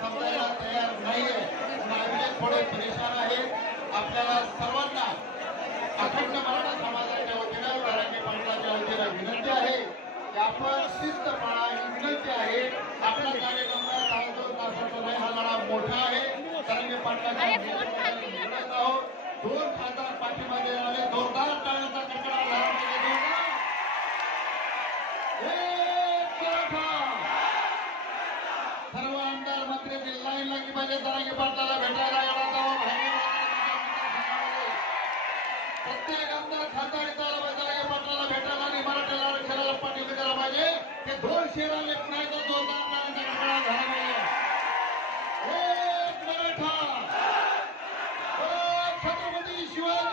समजायला तयार नाहीये. थोडे परेशान आहे. आपल्याला सर्वांना अखंड मराठा समाजाच्या वतीनं जरांगे पाटलाच्या वतीनं विनंती आहे की आपण शिस्त पाळा ही विनंती आहे. आपला कार्यक्रम हा लढा मोठा आहे. जरांगे पाटलाच्या आहोत. 2 खासदार पाठीमध्ये आले. जोरदार टाळ्यांचा कडकडाट सर्व आमदार मंत्री लाईन लागली पाहिजे. जरांगे पाटलाला भेटायला प्रत्येक आमदार खासदारीचा जरांगे पाटलाला भेटायला आणि मराठ्याला आरक्षणाला पाठिंबा दिला पाहिजे. ते 2 शेराले पुन्हा एकदा जोरदार टाळ्यांचा कडकडाट झाला पाहिजे. एक मराठा छत्रपती शिवाजी